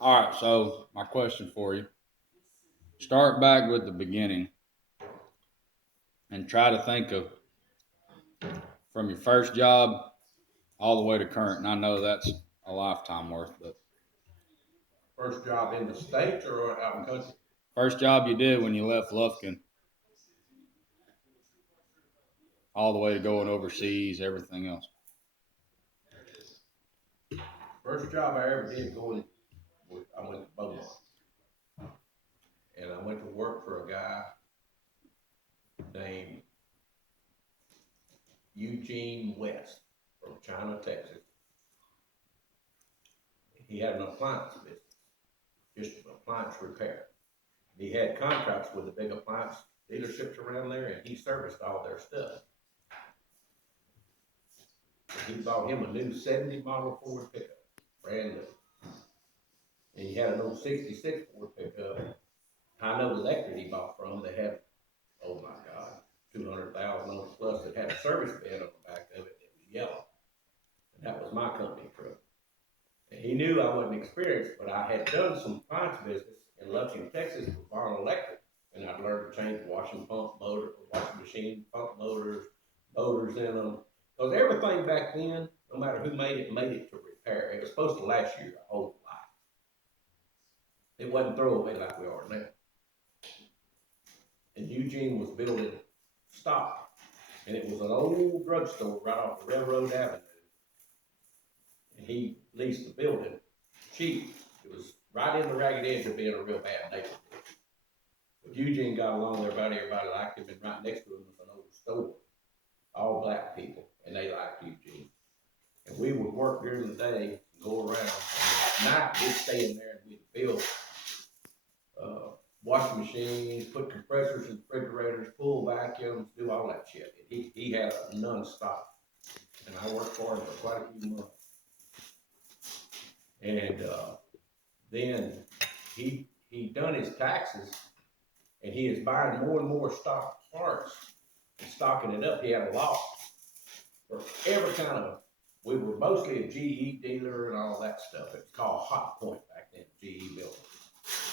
All right, so my question for you: start back with the beginning and try to think of from your first job all the way to current. And I know that's a lifetime worth, but First job in the States or out in country? first job you did when you left Lufkin, all the way to going overseas, everything else. First job I ever did I went to Beaumont. And I went to work for a guy named Eugene West from China, Texas. He had an appliance business, just appliance repair. He had contracts with the big appliance dealerships around there, and he serviced all their stuff. He bought him a new 70 model Ford pickup, brand new. And he had an old 66 Ford pickup, High Note Electric he bought from. They had, oh my God, 200,000 on it plus. It had a service bed on the back of it that was yellow. And that was my company truck. And he knew I wasn't experienced, but I had done some appliance business in Lufkin, Texas with Von Electric. And I'd learned to change washing machine, pump motors, motors in them. Because everything back then, no matter who made it to repair. It was supposed to last you your whole life. It wasn't throwaway like we are now. And Eugene was building stock. And it was an old drugstore right off the Railroad Avenue. And he leased the building cheap. It was right in the ragged edge of being a real bad neighborhood. But Eugene got along there about everybody liked him, and right next to him was an old store. All black people, and they liked Eugene. And we would work during the day, go around, and at night we'd stay in there and we'd build washing machines, put compressors in refrigerators, pull vacuums, do all that shit. He had a non-stop, and I worked for him for quite a few months. And then he done his taxes, and he is buying more and more stock parts and stocking it up. He had a lot for every kind of. We were mostly a GE dealer and all that stuff. It was called Hot Point back then, GE building.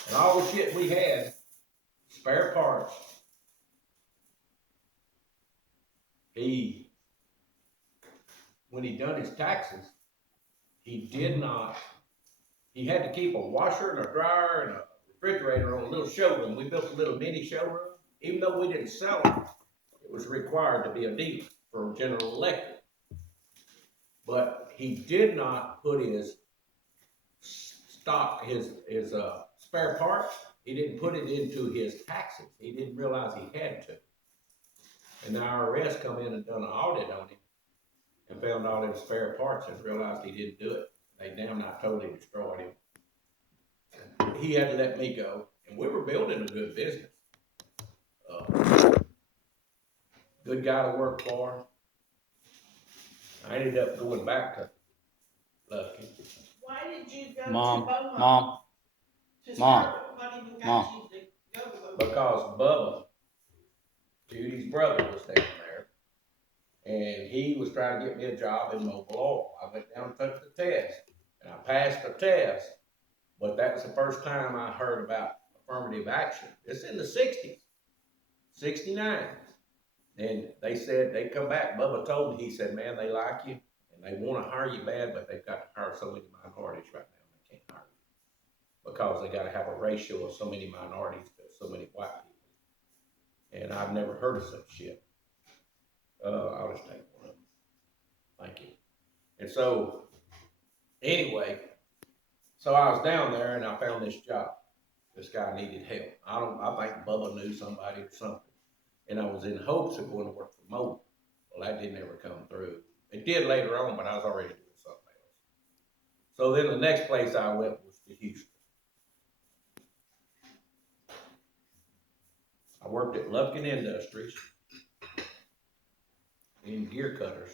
And all the shit we had, spare parts. When he done his taxes, he did not. He had to keep a washer and a dryer and a refrigerator on a little showroom. We built a little mini showroom. Even though we didn't sell them, it was required to be a dealer for General Electric. But he did not put his stock, his spare parts, he didn't put it into his taxes. He didn't realize he had to. And the IRS come in and done an audit on him and found all his spare parts and realized he didn't do it. They damn not totally destroyed him. He had to let me go, and we were building a good business. Good guy to work for. I ended up going back to Lufkin. Why did you go Mom, to Beaumont? mom, To mom, start, what even got mom. you to go to Beaumont? Because Bubba, Judy's brother, was down there, and he was trying to get me a job in Mobile Oil. I went down and took the test, and I passed the test, but that was the first time I heard about affirmative action. It's in the 60s, 69. And they said, they come back, Bubba told me, he said, man, they like you, and they want to hire you bad, but they've got to hire so many minorities right now, and they can't hire you. Because they got to have a ratio of so many minorities to so many white people. And I've never heard of such shit. I'll just take one of them. Thank you. And so, anyway, so I was down there and I found this job. This guy needed help. I think Bubba knew somebody or something. And I was in hopes of going to work for Mobile. Well, that didn't ever come through. It did later on, but I was already doing something else. So then the next place I went was to Houston. I worked at Lufkin Industries in gear cutters.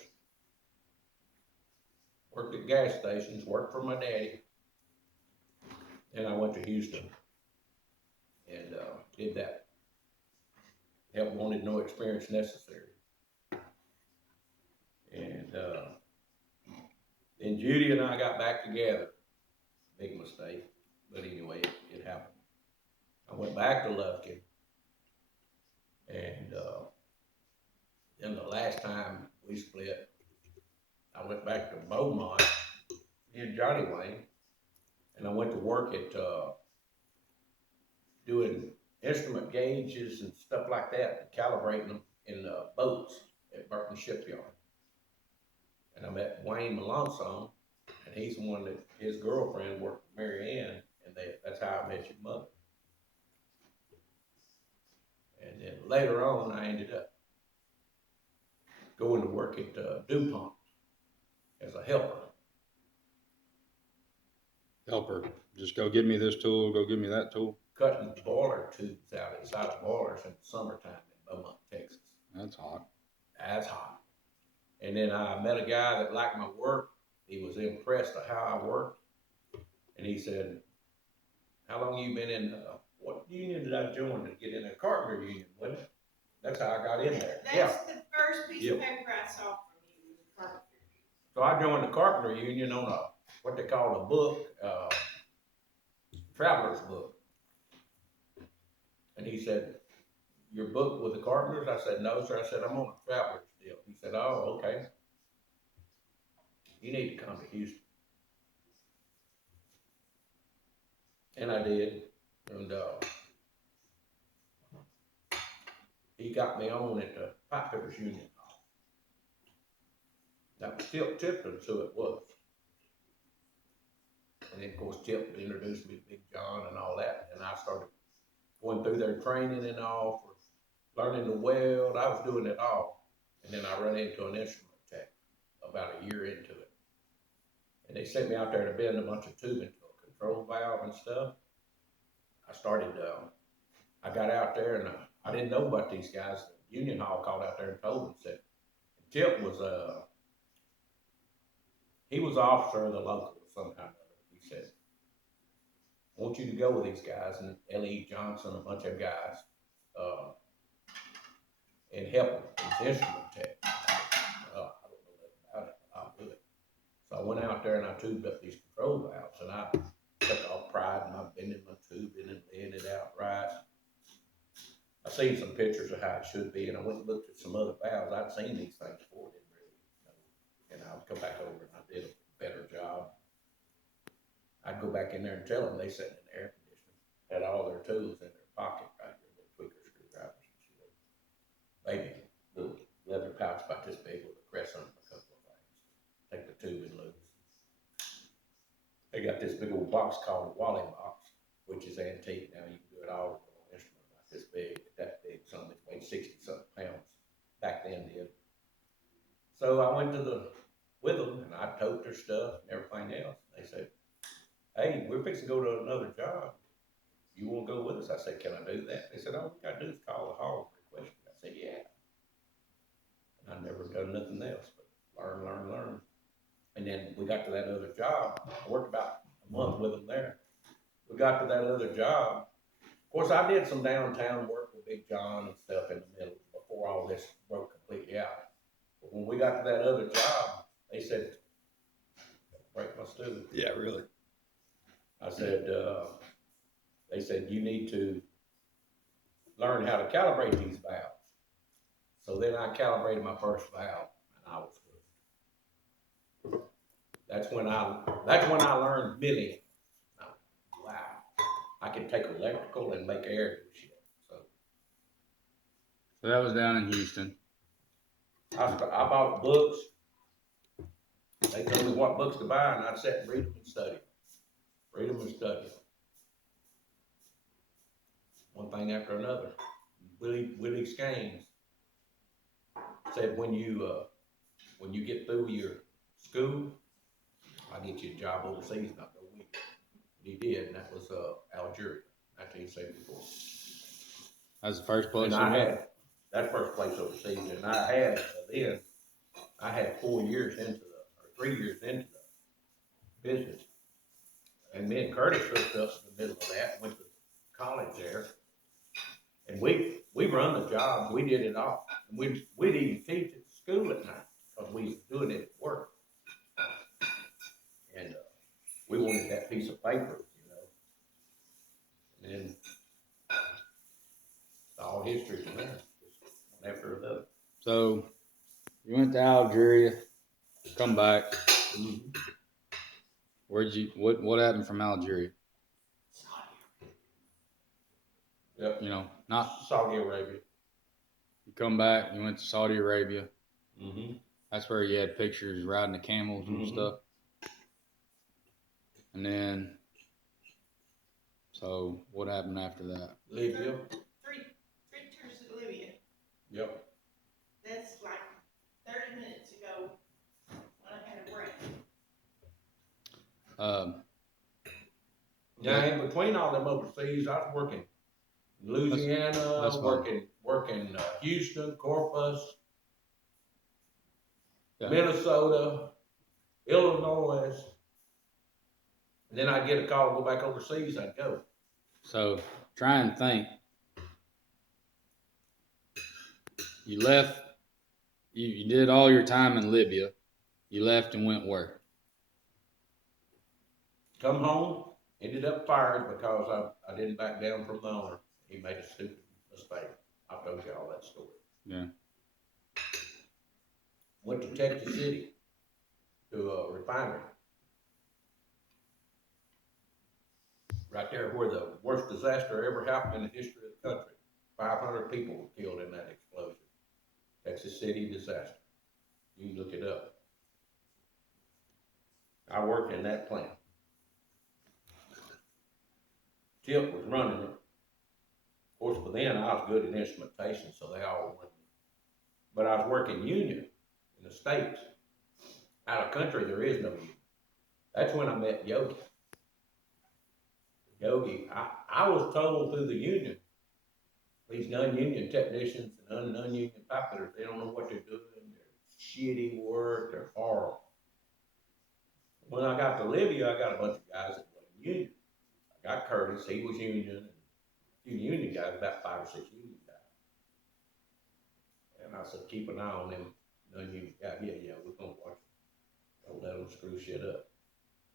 Worked at gas stations, worked for my daddy. Then I went to Houston and did that. Help wanted no experience necessary. And Then Judy and I got back together. Big mistake, but anyway, it happened. I went back to Lufkin, and then the last time we split, I went back to Beaumont, me and Johnny Wayne, and I went to work at doing instrument gauges and stuff like that, calibrating them in boats at Burton Shipyard. And I met Wayne Malonson, and he's the one that his girlfriend worked with Mary Ann, and that's how I met your mother. And then later on, I ended up going to work at DuPont as a helper. Helper. Just go give me this tool, go give me that tool. Cutting boiler tubes out inside of boilers in the summertime in Beaumont, Texas. That's hot. That's hot. And then I met a guy that liked my work. He was impressed at how I worked. And he said, how long you been in, what union did I join to get in a carpenter union, wasn't it? That's how I got in there. That's Yeah. the first piece Yeah. of paper I saw from you, was a carpenter. So I joined the carpenter union on what they call a book, traveler's book. And he said, you're booked with the carpenters? I said, no, sir. I said, I'm on a traveler's deal. He said, oh, okay. You need to come to Houston. And I did. And he got me on at the Pipe Fitters Union Hall. That was Tip Tipton, so it was. And then, of course, Tip introduced me to Big John and all that. And I started going through their training and all for learning to weld. I was doing it all. And then I ran into an instrument tech about a year into it. And they sent me out there to bend a bunch of tubing to a control valve and stuff. I started, I got out there and I didn't know about these guys. The Union Hall called out there and told them, said, Tip was, he was officer of the local sometime. He said, I want you to go with these guys, and L.E. Johnson, a bunch of guys, and help them, these instrument tech. I don't know nothing about it, but I'll do it. So I went out there and I tubed up these control valves, and I took all pride in my bending my tubing and laying it out right. I seen some pictures of how it should be, and I went and looked at some other valves. I'd seen these things before, didn't really know. And I would come back over and I did a better job. I'd go back in there and tell them they sat in the air conditioner, had all their tools in their pocket right here, little tweaker screwdrivers and shit. Maybe little leather pouch about this big with a crest on it, a couple of things. Take the tubing loose. They got this big old box called a Wally box, which is antique now. You can do it all with an instrument about this big, that big, some that weighed 60-something pounds. Back then did. So I went with them and I towed their stuff and everything else. They said, hey, we're fixing to go to another job. You want to go with us? I said, can I do that? They said, all we got to do is call the hall and request it. I said, yeah. And I never done nothing else but learn. And then we got to that other job. I worked about a month with them there. We got to that other job. Of course, I did some downtown work with Big John and stuff in the middle before all this broke completely out. But when we got to that other job, they said, break my stool. Yeah, really. I said, they said, you need to learn how to calibrate these valves. So then I calibrated my first valve, and I was good. That's when I learned milling. Wow, I could take electrical and make air do shit. So that was down in Houston. I bought books. They told me what books to buy, and I'd sit and read them and study them. Read them and study them. One thing after another. Willie Scaines said, when you get through your school, I'll get you a job overseas, not no week. He did, and that was Algeria, 1974. That's the first place. And I had that first place overseas, and I had 4 years into or 3 years into the business. And me and Curtis hooked up in the middle of that, went to college there. And we run the job, we did it all. And we'd even teach at school at night, because we was doing it at work. wanted that piece of paper, you know. And then it's all history from there, just one after another. So you went to Algeria, come back. What happened from Algeria? Yep. You know, not Saudi Arabia. you come back, you went to Saudi Arabia. Mm-hmm. That's where you had pictures riding the camels and Mhm. stuff. And then, so what happened after that? Libya. Three tours to Libya. Yep. That's like 30 minutes ago when I had a break. Now, in between all them overseas, I was working in Louisiana, that's fine. working Houston, Corpus, Yeah. Minnesota, Illinois. And then I'd get a call to go back overseas, I'd go. So try and think. You left. You did all your time in Libya. You left and went where? Come home, ended up fired because I didn't back down from the owner. He made a stupid mistake. I've told you all that story. Yeah. Went to Texas City to a refinery. Right there where the worst disaster ever happened in the history of the country. 500 people were killed in that explosion. Texas City disaster. You can look it up. I worked in that plant. Tip was running it. Of course, by then I was good at instrumentation, so they all wanted me. But I was working union in the States. Out of country, there is no union. That's when I met Yogi. Yogi, I was told through the union, these non-union technicians and non-union pipefitters, they don't know what they're doing. They're shitty work. They're horrible. When I got to Libya, I got a bunch of guys that wasn't union. I got Curtis, he was union, and a few union guys, about 5 or 6 union guys. And I said, keep an eye on them non-union guys. Yeah, we're gonna watch them. Don't let them screw shit up.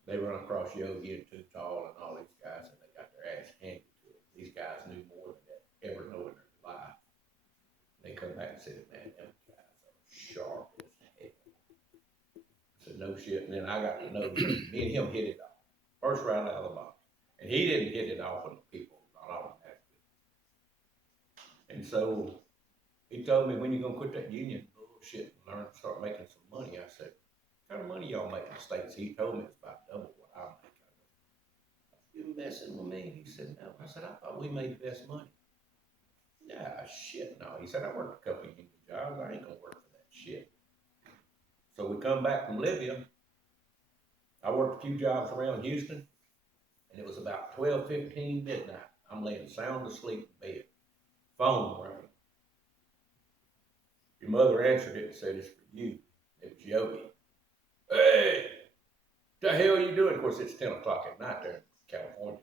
They run across Yogi and Too Tall and all these guys, and they got their ass handed to them. These guys knew more than they ever know in their life. They come back and said, man, them guys are sharp as hell. I said, no shit. And then I got to know me and him hit it off. First right out of the box. And he didn't hit it off with the people, not automatically. And so he told me, when you gonna quit that union bullshit and learn to start making some money? I said, what kind of money y'all make in the States? He told me it's about double what I make. You messing with me? He said, no. I said, I thought we made the best money. Nah, shit, no. He said, I worked a couple of union jobs. I ain't gonna work for that shit. So we come back from Libya. I worked a few jobs around Houston, and it was about 12:15 midnight. I'm laying sound asleep in bed. Phone rang. Your mother answered it and said, it's for you. It was Yogi. Hey, what the hell are you doing? Of course, it's 10 o'clock at night there in California.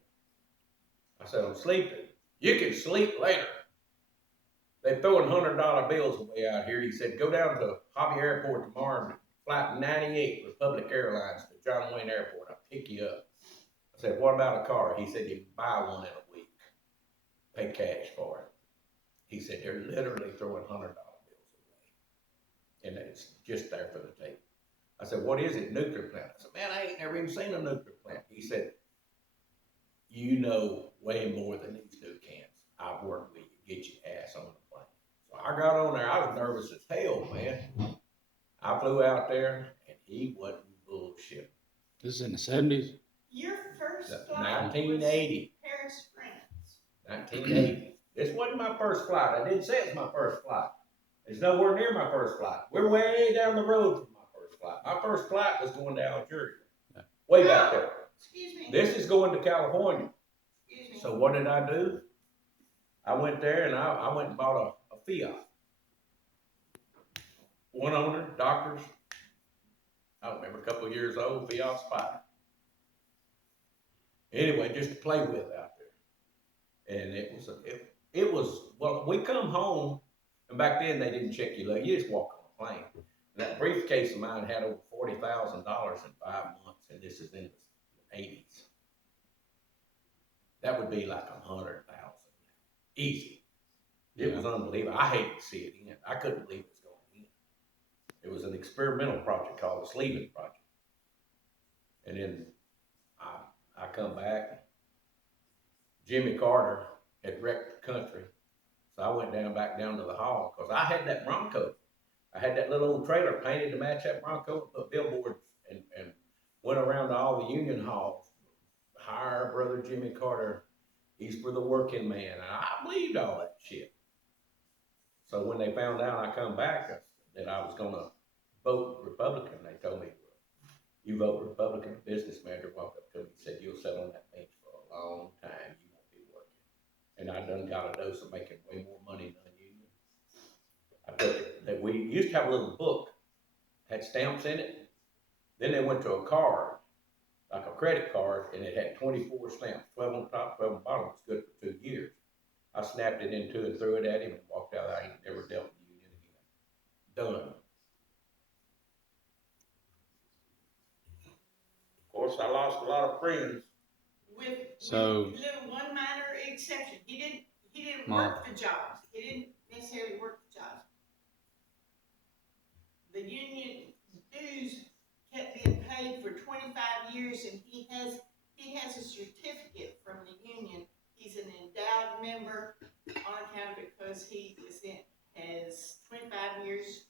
I said, I'm sleeping. You can sleep later. They're throwing $100 bills away out here. He said, go down to Hobby Airport tomorrow and flight 98 Republic Airlines to John Wayne Airport. I'll pick you up. I said, what about a car? He said, you can buy one in a week. Pay cash for it. He said, they're literally throwing $100 bills away. And it's just there for the tape. I said, what is it? Nuclear plant. I said, man, I ain't never even seen a nuclear plant. He said, you know way more than these new cans. I've worked with you. Get your ass on the plane. So I got on there. I was nervous as hell, man. I flew out there, and he wasn't bullshit. This is in the 70s? Your first flight 1980. was Paris, France. 1980. This wasn't my first flight. I didn't say it's my first flight. It's nowhere near my first flight. We're way down the road from my first flight. My first flight was going to Algeria. Yeah. Way back there. Excuse me. This is going to California. Excuse me. So what did I do? I went there and I went and bought a Fiat. One owner, doctors. I don't remember, a couple of years old, Fiat Spider. Anyway, just to play with out there. And it was, well, we come home, and back then they didn't check your luggage. You just walk on a plane. And that briefcase of mine had over $40,000 in 5 months, and this is in the 80s. that would be like 100,000. Easy. It was unbelievable. I hated to see it end. I couldn't believe it was going in. It was an experimental project called the Sleeving Project. And then I come back. Jimmy Carter had wrecked the country. So I went back down to the hall because I had that Bronco. I had that little old trailer painted to match that Bronco, put billboards and went around to all the union halls. Hire Brother Jimmy Carter. He's for the working man. And I believed all that shit. So when they found out I come back that I was going to vote Republican, they told me, you vote Republican. A business manager walked up to me and said, you'll sit on that bench for a long time. You won't be working. And I done got a dose of making way more money than union. I took it. That we used to have a little book, had stamps in it. Then they went to a card, like a credit card, and it had 24 stamps, 12 on top, 12 on the bottom. It was good for 2 years. I snapped it in two and threw it at him and walked out. I ain't never dealt with the union again. Done. Of course, I lost a lot of friends. With So- little one minor exception, he didn't Mom. work the jobs. He didn't necessarily work the jobs. The union dues kept being paid for 25 years, and he has a certificate from the union. He's an endowed member on account because he has 25 years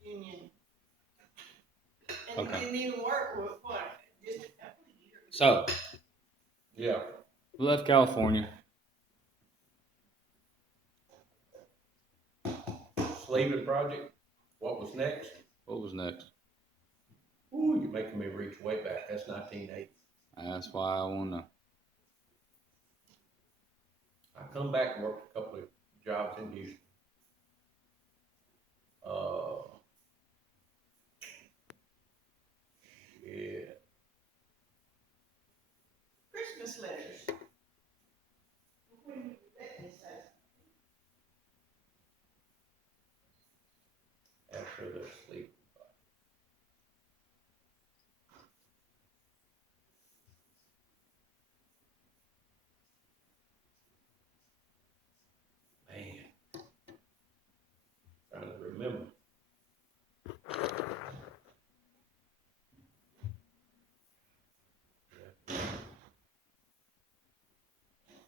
union. And Okay. he didn't even work with just a couple of years. So, Yeah. we left California. Sleeving Project. What was next? What was next? Ooh, you're making me reach way back. That's 1980. That's why I want to. I come back and worked a couple of jobs in Houston. Shit. Christmas letters. When you let me say After the sleep. Man. Trying to remember.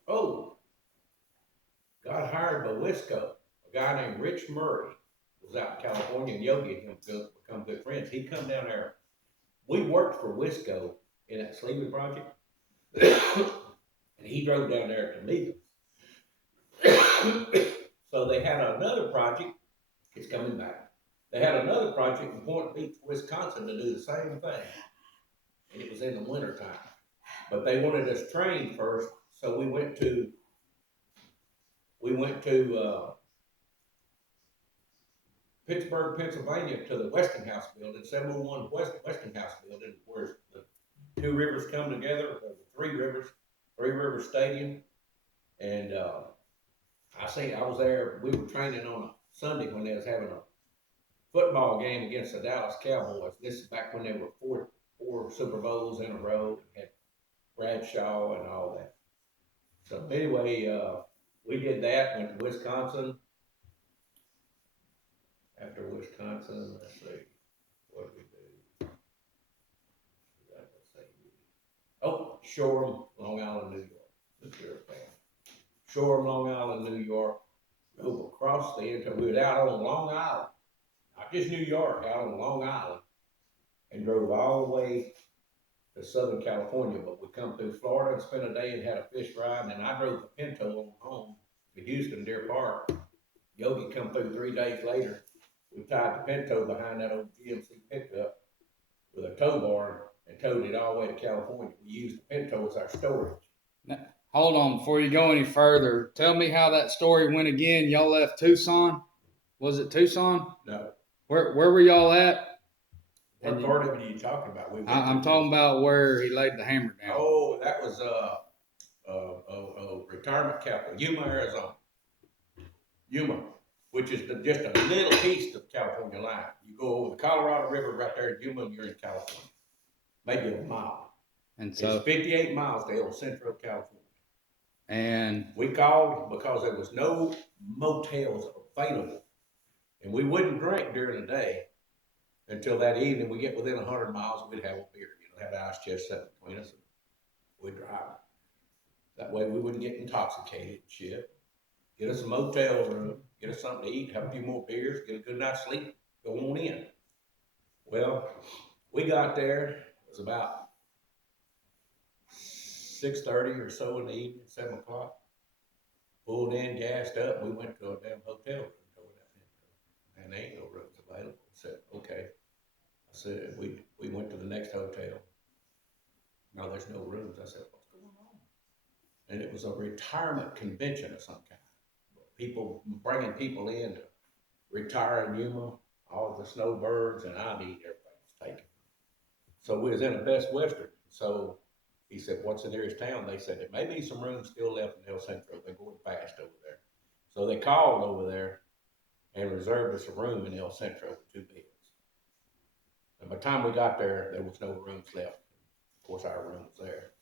Oh, got hired by Wisco. A guy named Rich Murray was out in California, and Yogi and him become good friends. He come down there. We worked for Wisco in that Sleeving Project, and he drove down there to meet us. So they had another project. It's coming back. They had another project in Point Beach, Wisconsin, to do the same thing, and it was in the wintertime. But they wanted us trained first, so we went to Pittsburgh, Pennsylvania, to the Westinghouse building, 701 Westinghouse building, where the two rivers come together, or the Three Rivers Stadium. And I was there. We were training on a Sunday when they was having a football game against the Dallas Cowboys. This is back when they were four Super Bowls in a row, and had Bradshaw and all that. So anyway, we did that. Went to Wisconsin. After Wisconsin, let's see, what did we do? Oh, Shoreham, Long Island, New York. Shoreham, Long Island, New York. Drove across the entire. We were out on Long Island, not just New York, out on Long Island, and drove all the way to Southern California. But we come through Florida and spent a day and had a fish fry, and then I drove the Pinto on home to Houston, Deer Park. Yogi come through 3 days later. We tied the Pinto behind that old GMC pickup with a tow bar and towed it all the way to California. We used the Pinto as our storage. Hold on, before you go any further, tell me how that story went again. Y'all left Tucson? Was it Tucson? No. Where were y'all at? What part of it are you talking about? I'm talking about where he laid the hammer down. Oh, that was retirement capital, Yuma, Arizona. Yuma, which is just a little east of California line. You go over the Colorado River right there at Yuma, and you're in California. Maybe a mile. And so, It's 58 miles to El Centro, California. And We called because there was no motels available. And we wouldn't drink during the day until that evening. We get within 100 miles, we'd have a beer, have ice chest set between us, and we'd drive. That way we wouldn't get intoxicated and shit. Get us a motel room, get us something to eat, have a few more beers, get a good night's sleep, go on in. Well, we got there, it was about 6:30 or so in the evening, 7 o'clock. Pulled in, gassed up, we went to a damn hotel room, and there ain't no rooms available. I said, okay. I said, we went to the next hotel. No, there's no rooms. I said, what's going on? And it was a retirement convention of some kind. People, bringing people in to retire in Yuma, all the snowbirds, and I mean, everybody was taken. So we was in a Best Western. So he said, what's the nearest town? They said, there may be some rooms still left in El Centro. They're going fast over there. So they called over there and reserved us a room in El Centro with 2 beds. And by the time we got there, there was no rooms left. Of course, our room was there.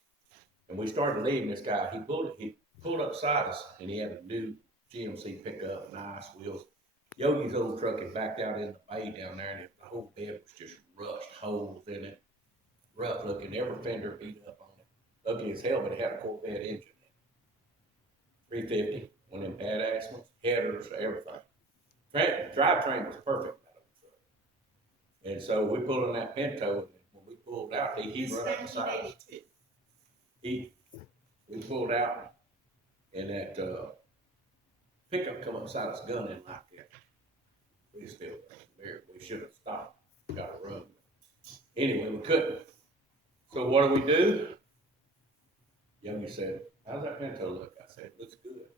And we started leaving. This guy, he pulled up beside us, and he had a new GMC pickup, nice wheels. Yogi's old truck had backed out in the bay down there, and the whole bed was just rushed, holes in it, rough looking, every fender beat up on it. Ugly as hell, but it had a Corvette engine in it. 350, one of them badass ones, headers, everything. Drivetrain was perfect. And so we pulled in that Pinto, and when we pulled out, he run up beside us. We pulled out, and that pickup come up beside us, gunning like that. We still we should have stopped, got a run. Anyway, we couldn't. So what do? Yogi said, how's that Pinto look? I said, it looks good.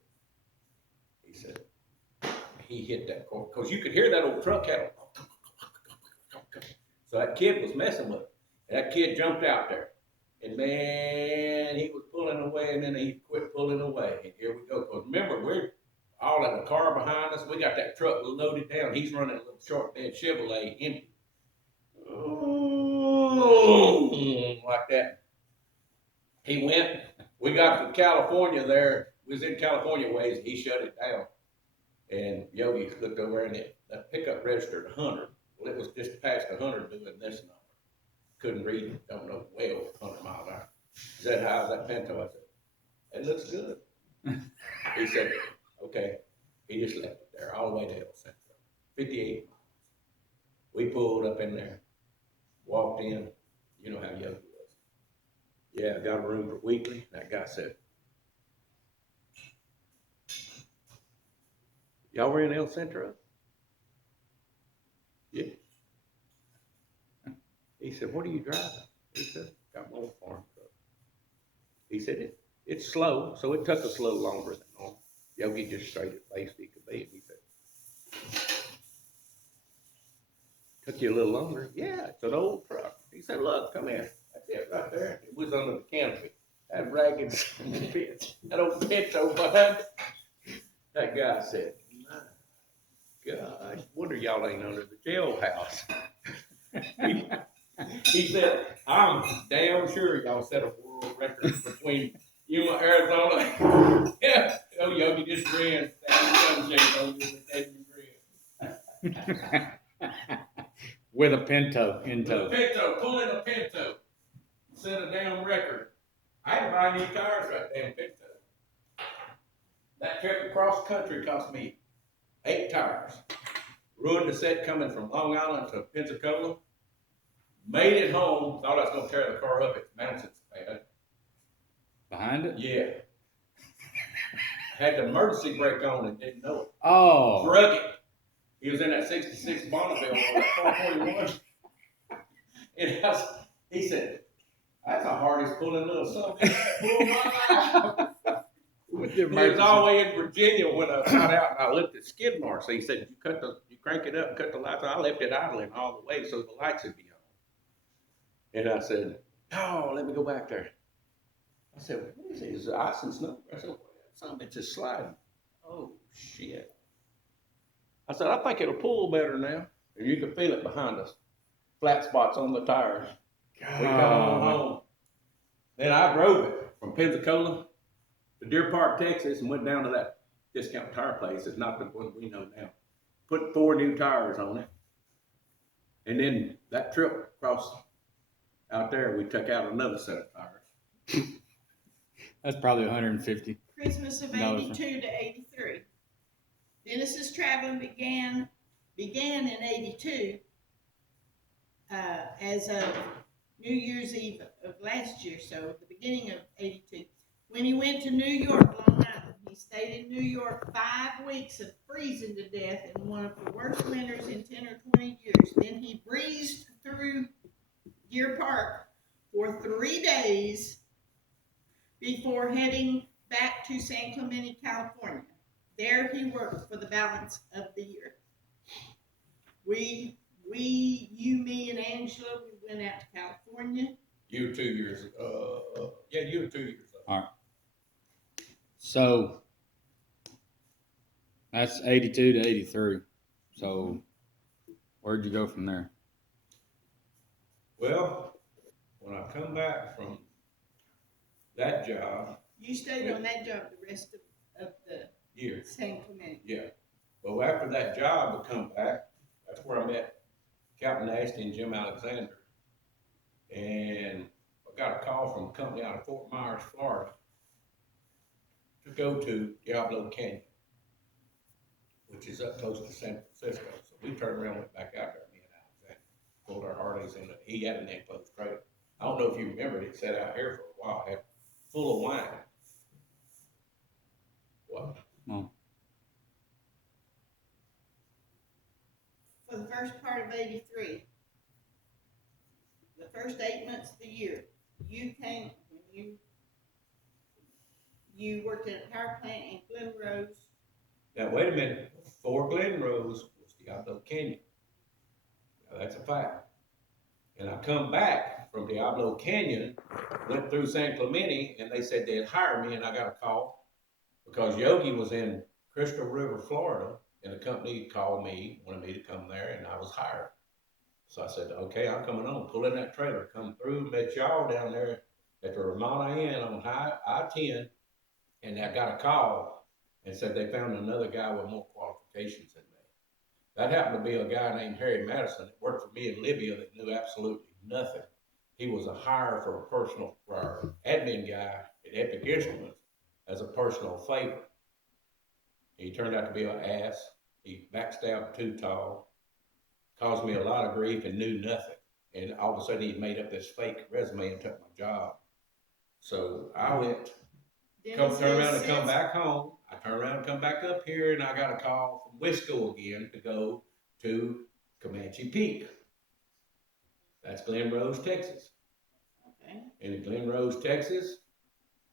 He said, he hit that corner, because you could hear that old truck had a. So that kid was messing with it. That kid jumped out there. And man, he was pulling away, and then he quit pulling away. And here we go. Because remember, we're all in the car behind us. We got that truck loaded down. He's running a little short bed Chevrolet empty. Like that. He went. We got to California there. We was in California ways. He shut it down. And Yogi looked over, and that pickup registered 100. Well, it was just past 100 doing this number. Couldn't read it, don't know, way over 100 miles an hour. He said, how's that Pinto? I said, it looks good. He said, okay. He just left it there all the way to El Centro, 58 miles. We pulled up in there, walked in. You know how Yogi was. Yeah, I got a room for weekly. That guy said, y'all were in El Centro? Yeah. He said, what are you driving? He said, got my own farm truck. He said, it's slow, so it took us a little longer than normal. Yogi just straight as faced he could be. And he said, took you a little longer? Yeah, it's an old truck. He said, look, come here. That's it right there. It was under the canopy. That ragged bitch. That old Pinto behind it. That guy said, my God, I wonder y'all ain't under the jailhouse. He said, I'm damn sure y'all set a world record between Yuma, Arizona. Yeah. Oh, Yogi just grinned. Sunshade on you and grin. With a Pinto. With a Pinto, pulling a Pinto. Set a damn record. I had to buy new tires for that damn Pinto. That trip across the country cost me 8 tires. Ruined the set coming from Long Island to Pensacola. Made it home, thought I was going to tear the car up. Its mounted bad. Behind it? Yeah. Had the emergency brake on and didn't know it. Oh. Drug it. He was in that 66 Bonneville on that 441. And he said, that's the hardest pulling little something I pulled my life. He was all the way in Virginia when I got out and I looked at skid marks. So he said, you crank it up and cut the lights on. I left it idling all the way so the lights would be on. And I said, oh, let me go back there. I said, what is it? Is it ice and snow? I said, something, it's just sliding. Oh, shit. I said, I think it'll pull better now. And you can feel it behind us. Flat spots on the tires. God. We come on home. Then I drove it from Pensacola to Deer Park, Texas, and went down to that discount tire place. It's not the one we know now. Put 4 new tires on it. And then that trip across out there, we took out another set of tires. That's probably 150. Christmas of No, 82 to 83. Dennis's traveling began in 82 as of New Year's Eve of last year, so the beginning of 82. When he went to New York, Long Island, he stayed in New York 5 weeks of freezing to death in one of the worst winters in 10 or 20 years. Then he breezed through Deer Park for 3 days before heading back to San Clemente, California. There he worked for the balance of the year. You, me, and Angela, we went out to California. You were 2 years. Yeah, you were 2 years old. All right. So that's 82 to 83. So where'd you go from there? Well, when I come back from that job, You stayed on that job the rest of the year, San Clemente. yeah. Well, after that job, I come back. That's where I met Captain Nasty and Jim Alexander. And I got a call from a company out of Fort Myers, Florida, to go to Diablo Canyon, which is up close to San Francisco. So we turned around and went back out there, me and Alexander. Pulled our Harleys in it. He had an enclosed trailer. I don't know if you remember, it sat out here for a while, had full of wine. What? Oh. For the first part of 83, the first 8 months of the year, you came, you worked at a power plant in Glen Rose. Now, wait a minute. Before Glen Rose was Diablo Canyon. Now, that's a fact. And I come back from Diablo Canyon, went through San Clemente, and they said they'd hire me, and I got a call because Yogi was in Crystal River, Florida, and the company called me, wanted me to come there, and I was hired. So I said, okay, I'm coming on. Pull in that trailer, come through, met y'all down there at the Ramada Inn on I-10, and I got a call and said they found another guy with more qualifications than me. That happened to be a guy named Harry Madison that worked for me in Libya that knew absolutely nothing. He was a hire for our admin guy at Epic Instruments as a personal favor. He turned out to be an ass. He backstabbed too tall, caused me a lot of grief and knew nothing. And all of a sudden he made up this fake resume and took my job. So I went, turn around and come back home. I turned around and come back up here, and I got a call from Wisco again to go to Comanche Peak. That's Glen Rose, Texas. Okay. And in Glen Rose, Texas,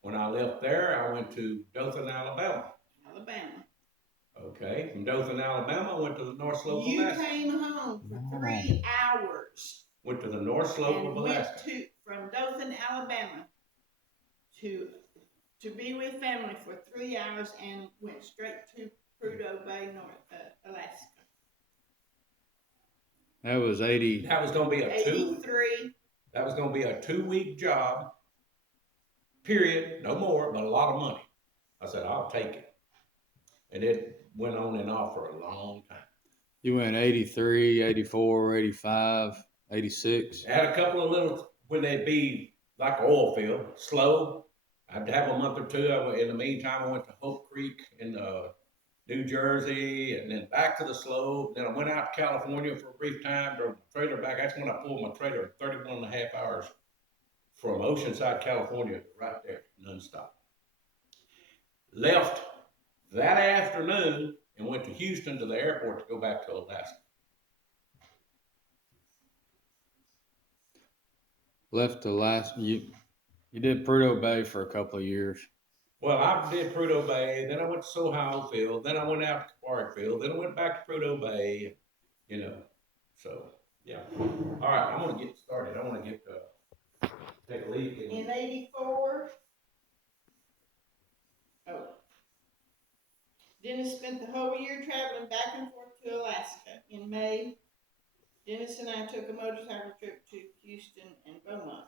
when I left there, I went to Dothan, Alabama. Alabama. Okay, from Dothan, Alabama, I went to the North Slope of You Alaska. came home for 3 hours. Went to the North Slope and of went Alaska. from Dothan, Alabama, to be with family for 3 hours and went straight to Prudhoe Bay, Alaska. That was 80. That was going to be a 83. That was going to be a 2-week job. Period. No more, but a lot of money. I said, I'll take it. And it went on and off for a long time. You went 83, 84, 85, 86. I had a couple of little, when they'd be like an oil field, slow. I'd have a month or two. In the meantime, I went to Hope Creek in New Jersey, and then back to the slope. Then I went out to California for a brief time, drove the trailer back. That's when I pulled my trailer 31 and a half hours from Oceanside, California, right there, nonstop. Left that afternoon and went to Houston to the airport to go back to Alaska. Left Alaska. You did Prudhoe Bay for a couple of years. Well, I did Prudhoe Bay, then I went to Sohio Field, then I went out to Quarry Field, then I went back to Prudhoe Bay, you know. So, yeah. All right, I'm going to get started. I want to take a leak. In 84, Dennis spent the whole year traveling back and forth to Alaska. In May, Dennis and I took a motorcycle trip to Houston and Beaumont.